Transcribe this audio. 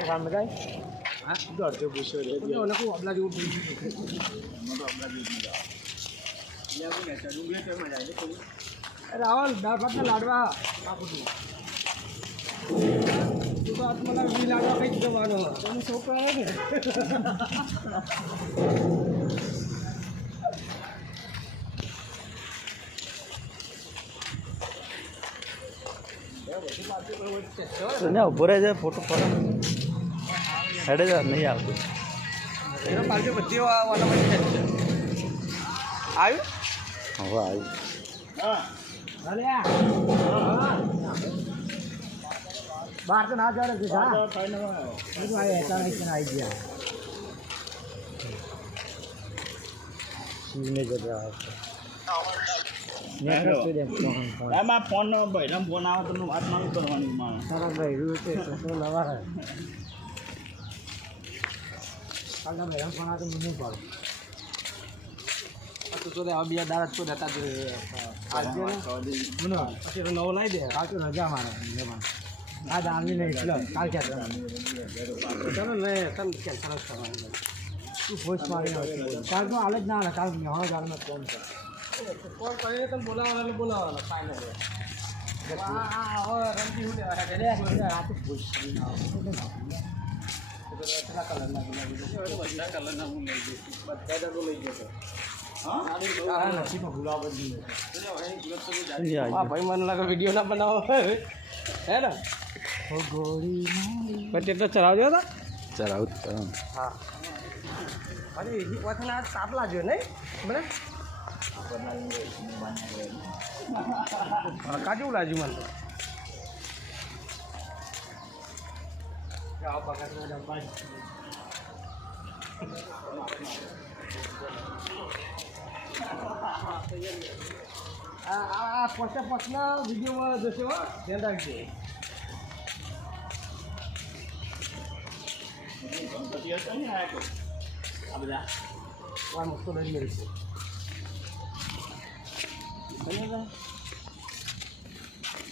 કામ જાય હા દોડજો પૂછો રે ઓને કો અબલા જેવું પૂછ્યું તો અબલા જેવું યા કો ને ચડું બે તો મજા આવે રાવલ દાળ ભાત લાડવા આપું તું તો આત્મલા વી લાડવા કઈ જવાનો તમે છોકરા આવે ને ને ઉભો રહે છે ફોટો પર હેડે જ નહીં આવતું એનો પાછળ બધી વાળા મળી જાય આવ્યું હવે આવ્યું હા અરે બાર તો ના જાડે છે હા બધું આ એચાણ આવી ગયા શિવને જતા એમાં ફોન ભાઈ ફોન આવે તો વાત ના કરવાની માણસ સારા ભાઈ રૂ છે તો લવા કાલના ભાઈ ફોન આવે તો મને પાડો તો તો આ બે દાડા તો દેતા જ આજે મને પછી તો નવો લાવી દે કાલ તો રજા મારે આ દામી નહીં એટલે કાલ ક્યાં ચાલો ને તને કેન્સલ જ કરવાનું તું ફોર્સ મારી કાલ તો હાલ જ ના આવે કાલ હા જાણમાં કોણ છે કોલ કરીને તમે બોલાવવાના ફાઇનલ રમતી હું આ તો ફોર્સ કરીને બધા કલરના હું લઈ જઈશ બધા તો લઈ જશે હા નસીબમાં ગુલાબ જ નહીં હા ભાઈ મને લાગે વિડીયો ના બનાવો હે ને ગોળી પછી એટલો ચલાવજો હતા ચલાવું હા અરે એની પાછળ આ તાપ લાગ્યો નહીં બરાબર કાજુ લાગ્યું મને આ પછના વિડીયોમાં જશે હો ધ્યાન રાખજો ગણપતિ હતો ને આ બધા મસ્ત લઈ લઈશું